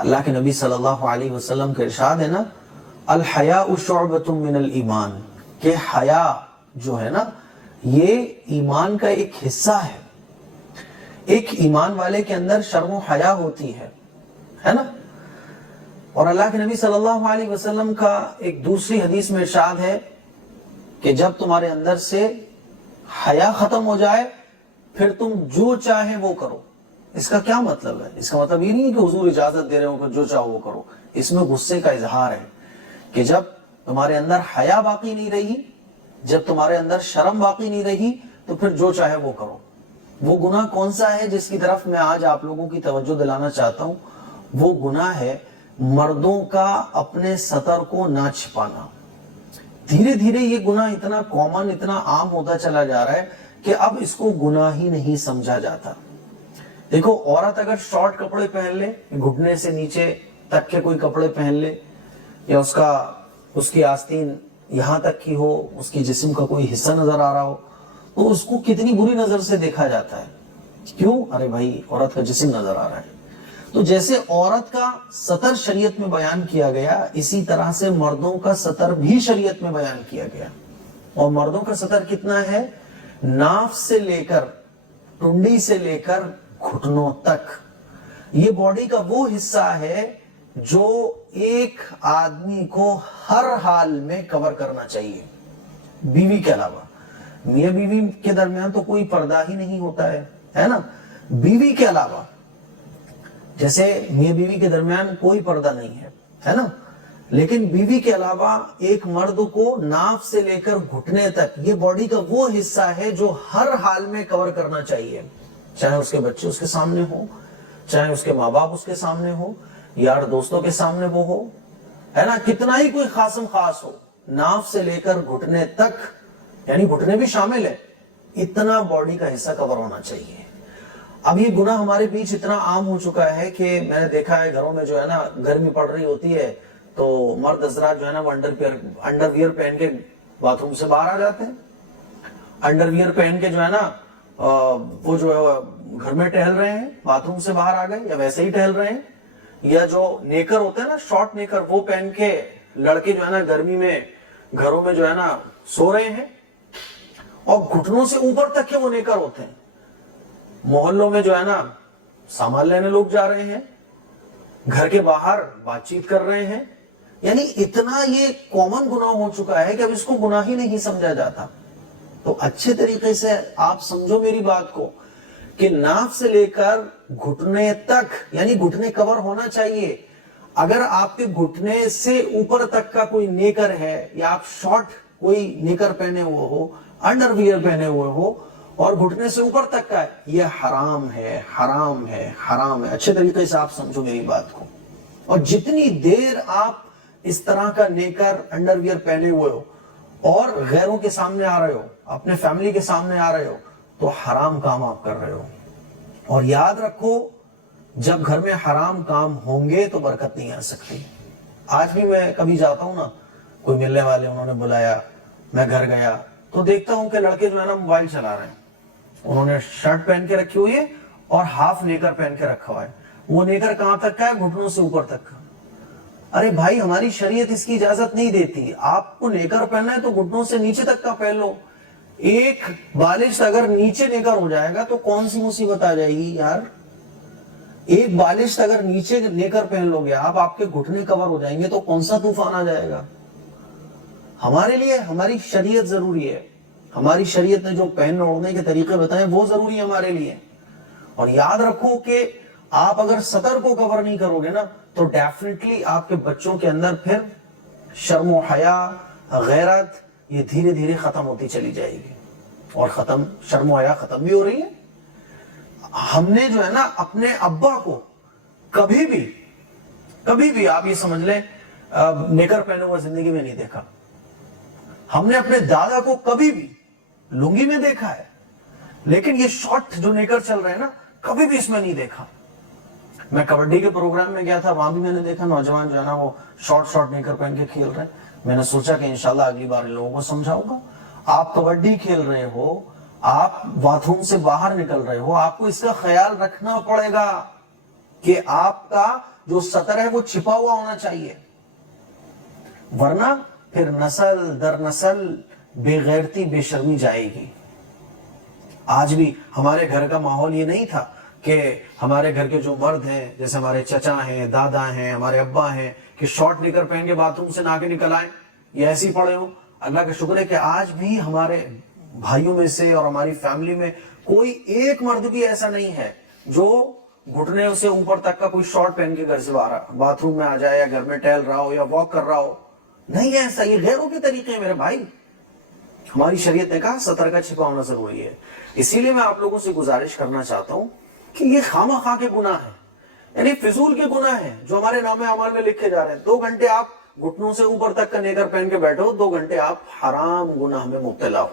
اللہ کے نبی صلی اللہ علیہ وسلم کا ارشاد ہے نا، الحیاء شعبۃ من الایمان، کہ حیا جو ہے نا یہ ایمان کا ایک حصہ ہے. ایک ایمان والے کے اندر شرم و حیا ہوتی ہے نا. اور اللہ کے نبی صلی اللہ علیہ وسلم کا ایک دوسری حدیث میں ارشاد ہے کہ جب تمہارے اندر سے حیا ختم ہو جائے پھر تم جو چاہے وہ کرو. اس کا کیا مطلب ہے؟ اس کا مطلب یہ نہیں ہے کہ حضور اجازت دے رہے ہو کہ جو چاہو وہ کرو. اس میں غصے کا اظہار ہے کہ جب تمہارے اندر حیا باقی نہیں رہی، جب تمہارے اندر شرم باقی نہیں رہی تو پھر جو چاہے وہ کرو. وہ گناہ کون سا ہے جس کی طرف میں آج آپ لوگوں کی توجہ دلانا چاہتا ہوں؟ وہ گناہ ہے مردوں کا اپنے سطر کو نہ چھپانا. دھیرے دھیرے یہ گناہ اتنا کامن، اتنا عام ہوتا چلا جا رہا ہے کہ اب اس کو گناہ ہی نہیں سمجھا جاتا. دیکھو، عورت اگر شارٹ کپڑے پہن لے، گھٹنے سے نیچے تک کے کوئی کپڑے پہن لے، یا اس کی آستین یہاں تک کی ہو، اس کی جسم کا کوئی حصہ نظر آ رہا ہو، تو اس کو کتنی بری نظر سے دیکھا جاتا ہے. کیوں؟ ارے بھائی عورت کا جسم نظر آ رہا ہے. تو جیسے عورت کا سطر شریعت میں بیان کیا گیا، اسی طرح سے مردوں کا سطر بھی شریعت میں بیان کیا گیا. اور مردوں کا سطر کتنا ہے؟ ناف سے لے کر، ٹنڈی سے لے کر گھٹنوں تک. یہ باڈی کا وہ حصہ ہے جو ایک آدمی کو ہر حال میں کور کرنا چاہیے، بیوی کے علاوہ. میاں بیوی کے درمیان تو کوئی پردہ ہی نہیں ہوتا ہے نا. بیوی کے علاوہ، جیسے میاں بیوی کے درمیان کوئی پردہ نہیں ہے نا، لیکن بیوی کے علاوہ ایک مرد کو ناف سے لے کر گھٹنے تک یہ باڈی کا وہ حصہ ہے جو ہر حال میں کور کرنا چاہیے. چاہے اس کے بچے اس کے سامنے ہو، چاہے اس کے ماں باپ اس کے سامنے ہو، یار دوستوں کے سامنے وہ ہو، ہے نا، کتنا ہی کوئی خاصم خاص ہو، ناف سے لے کر گھٹنے تک، یعنی گھٹنے بھی شامل ہے، اتنا باڈی کا حصہ کور ہونا چاہیے. اب یہ گناہ ہمارے بیچ اتنا عام ہو چکا ہے کہ میں نے دیکھا ہے گھروں میں جو ہے نا گرمی پڑ رہی ہوتی ہے تو مرد حضرات جو ہے نا وہ انڈر ویئر پہن کے باتھ روم سے باہر آ جاتے ہیں. انڈر ویئر پہن کے جو ہے نا وہ جو ہے گھر میں ٹہل رہے ہیں، باتھ روم سے باہر آ گئے یا ویسے ہی ٹہل رہے ہیں. یا جو نیکر ہوتے ہیں نا، شارٹ نیکر، وہ پہن کے لڑکے جو ہے نا گرمی میں گھروں میں جو ہے نا سو رہے ہیں، اور گھٹنوں سے اوپر تک کے وہ نیکر ہوتے ہیں. محلوں میں جو ہے نا سامان لینے لوگ جا رہے ہیں، گھر کے باہر بات چیت کر رہے ہیں. یعنی اتنا یہ کامن گناہ ہو چکا ہے کہ اب اس کو گناہ ہی نہیں سمجھا جاتا. تو اچھے طریقے سے آپ سمجھو میری بات کو کہ ناف سے لے کر گھٹنے تک، یعنی گھٹنے کور ہونا چاہیے. اگر آپ کے گھٹنے سے اوپر تک کا کوئی نیکر ہے، یا آپ شارٹ کوئی نیکر پہنے ہوئے ہو، انڈر ویئر پہنے ہوئے ہو، اور گھٹنے سے اوپر تک کا ہے، یہ حرام ہے، حرام ہے، حرام ہے. اچھے طریقے سے آپ سمجھو میری بات کو. اور جتنی دیر آپ اس طرح کا نیکر، انڈر ویئر پہنے ہوئے ہو اور غیروں کے سامنے آ رہے ہو، اپنے فیملی کے سامنے آ رہے ہو، تو حرام کام آپ کر رہے ہو. اور یاد رکھو، جب گھر میں حرام کام ہوں گے تو برکت نہیں آ سکتی. آج بھی میں کبھی جاتا ہوں نا، کوئی ملنے والے انہوں نے بلایا، میں گھر گیا تو دیکھتا ہوں کہ لڑکے جو ہے نا موبائل چلا رہے ہیں. انہوں نے شرٹ پہن کے رکھی ہوئی ہے اور ہاف نیکر پہن کے رکھا ہوا ہے. وہ نیکر کہاں تک کا ہے؟ گھٹنوں سے اوپر تک کا. ارے بھائی، ہماری شریعت اس کی اجازت نہیں دیتی. آپ کو نیکر پہننا ہے تو گھٹنوں سے نیچے تک کا پہن لو. ایک بالش اگر نیچے نیکر ہو جائے گا تو کون سی مصیبت آ جائے گی یار. ایک بالش اگر نیچے نیکر پہن لو گے آپ کے گھٹنے کور ہو جائیں گے تو کون سا طوفان آ جائے گا. ہمارے لیے ہماری شریعت ضروری ہے. ہماری شریعت نے جو پہننے اوڑھنے کے طریقے بتائے وہ ضروری ہے ہمارے لیے. اور یاد رکھو کہ آپ اگر سطر کو کور نہیں کرو گے نا تو ڈیفینیٹلی آپ کے بچوں کے اندر پھر شرم و حیا، غیرت، یہ دھیرے دھیرے ختم ہوتی چلی جائے گی. اور شرم و حیا ختم بھی ہو رہی ہے. ہم نے جو ہے نا اپنے ابا کو کبھی بھی آپ یہ سمجھ لیں نیکر پہنے ہوا زندگی میں نہیں دیکھا. ہم نے اپنے دادا کو کبھی بھی لنگی میں دیکھا ہے، لیکن یہ شارٹ جو نیکر چل رہے ہیں نا کبھی بھی اس میں نہیں دیکھا. میں کبڈی کے پروگرام میں گیا تھا، وہاں بھی میں نے دیکھا نوجوان جو ہے نا وہ شارٹ نیکر پہن کے کھیل رہے ہیں. میں نے سوچا کہ انشاءاللہ اگلی بار ان لوگوں کو سمجھاؤں گا. آپ کبڈی کھیل رہے ہو، آپ باتھ روم سے باہر نکل رہے ہو، آپ کو اس کا خیال رکھنا پڑے گا کہ آپ کا جو سطر ہے وہ چھپا ہوا ہونا چاہیے، ورنہ پھر نسل در نسل بے غیرتی بے شرمی جائے گی۔ آج بھی ہمارے گھر کا ماحول یہ نہیں تھا کہ ہمارے گھر کے جو مرد ہیں، جیسے ہمارے چچا ہیں، دادا ہیں، ہمارے ابا ہیں، کہ شارٹ نکر پہن کے باتھ روم سے نہ کے نکل آئیں یا ایسے ہی پڑے ہوں۔ اللہ کا شکر ہے کہ آج بھی ہمارے بھائیوں میں سے اور ہماری فیملی میں کوئی ایک مرد بھی ایسا نہیں ہے جو گھٹنے سے اوپر تک کا کوئی شارٹ پہن کے گھر سے باہر باتھ روم میں آ جائے یا گھر میں ٹہل رہا ہو یا واک کر رہا ہو۔ نہیں ہے ایسا، یہ غیروں کے طریقے ہیں میرے بھائی۔ ہماری شریعت نے کہا سطر کا چھپا ہونا ضروری ہے۔ اسی لیے میں آپ لوگوں سے گزارش کرنا چاہتا ہوں کہ یہ خواہ کے گناہ ہیں، یعنی فضول کے گناہ ہیں جو ہمارے نام اعمال میں لکھے جا رہے ہیں۔ 2 گھنٹے آپ گھٹنوں سے اوپر تک کا نیکر پہن کے بیٹھو، 2 گھنٹے آپ حرام گناہ میں مبتلا ہو،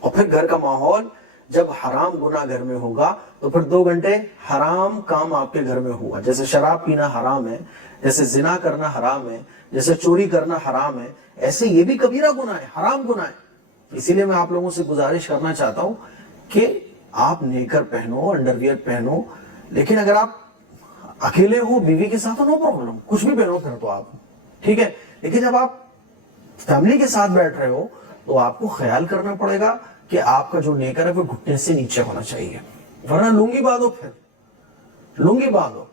اور پھر گھر کا ماحول جب حرام گناہ گھر میں ہوگا تو پھر 2 گھنٹے حرام کام آپ کے گھر میں ہوا۔ جیسے شراب پینا حرام ہے، جیسے زنا کرنا حرام ہے، جیسے چوری کرنا حرام ہے، ایسے یہ بھی کبیرہ گناہ ہے، حرام گناہ ہے۔ اسی لیے میں آپ لوگوں سے گزارش کرنا چاہتا ہوں کہ آپ نیکر پہنو، انڈر ویئر پہنو، لیکن اگر آپ اکیلے ہو بیوی کے ساتھ تو نو پرابلم، کچھ بھی پہنو پھر تو آپ، ٹھیک ہے۔ لیکن جب آپ فیملی کے ساتھ بیٹھ رہے ہو تو آپ کو خیال کرنا پڑے گا کہ آپ کا جو نیکر ہے وہ گھٹنے سے نیچے ہونا چاہیے، ورنہ لنگی باندھو، پھر لنگی باندھو۔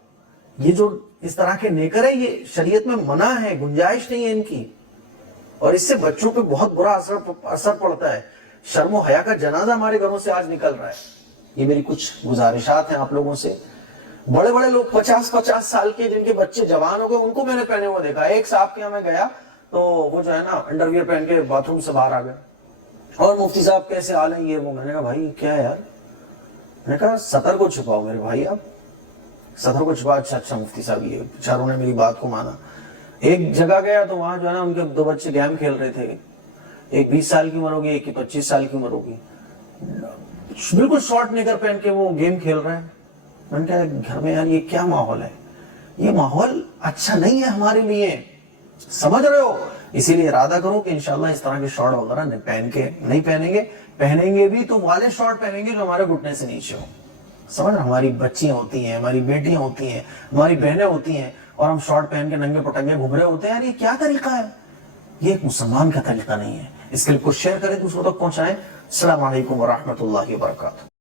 یہ جو اس طرح کے نیکر ہے یہ شریعت میں منع ہے، گنجائش نہیں ہے ان کی، اور اس سے بچوں پہ بہت برا اثر پڑتا ہے۔ شرم و حیا کا جنازہ ہمارے گھروں سے آج نکل رہا ہے۔ یہ میری کچھ گزارشات ہیں آپ لوگوں سے۔ بڑے بڑے لوگ 50 سال کے جن کے بچے جوان ہو گئے ان کو میں نے پہنے ہوئے دیکھا۔ ایک صاحب کے یہاں میں گیا تو وہ جو ہے نا انڈر ویئر پہن کے باتھ روم سے باہر آ گئے، اور مفتی صاحب کیسے حال ہیں یہ وہ۔ میں نے کہا بھائی کیا ہے یار؟ میں نے کہا سطر کو چھپاؤ میرے بھائی، آپ سطر کو چھپاؤ۔ اچھا مفتی صاحب، یہ بیچاروں نے میری بات کو مانا۔ ایک جگہ گیا تو وہاں جو ہے نا ان کے 2 بچے گیم کھیل رہے تھے، ایک 20 سال کی عمر ہوگی، ایک کی 25 سال کی عمر ہوگی، بالکل شارٹ نیکر پہن کے وہ گیم کھیل رہے ہیں۔ میں نے کہا گھر میں یار یہ کیا ماحول ہے؟ یہ ماحول اچھا نہیں ہے ہمارے لیے، سمجھ رہے ہو؟ اسی لیے ارادہ کرو کہ انشاءاللہ اس طرح کے شارٹ وغیرہ نہیں پہنیں گے، پہنیں گے بھی تو والے شارٹ پہنیں گے جو ہمارے گھٹنے سے نیچے ہو۔ سمجھ رہے؟ ہماری بچیاں ہوتی ہیں، ہماری بیٹیاں ہوتی ہیں، ہماری بہنیں ہوتی ہیں، اور ہم شارٹ پہن کے ننگے پٹنگے گھوم رہے ہوتے ہیں۔ یار یہ کیا طریقہ ہے؟ یہ ایک مسلمان کا طریقہ نہیں ہے۔ اس کلپ کو شیئر کریں، دوسروں تک پہنچائیں۔ السلام علیکم ورحمۃ اللہ وبرکاتہ۔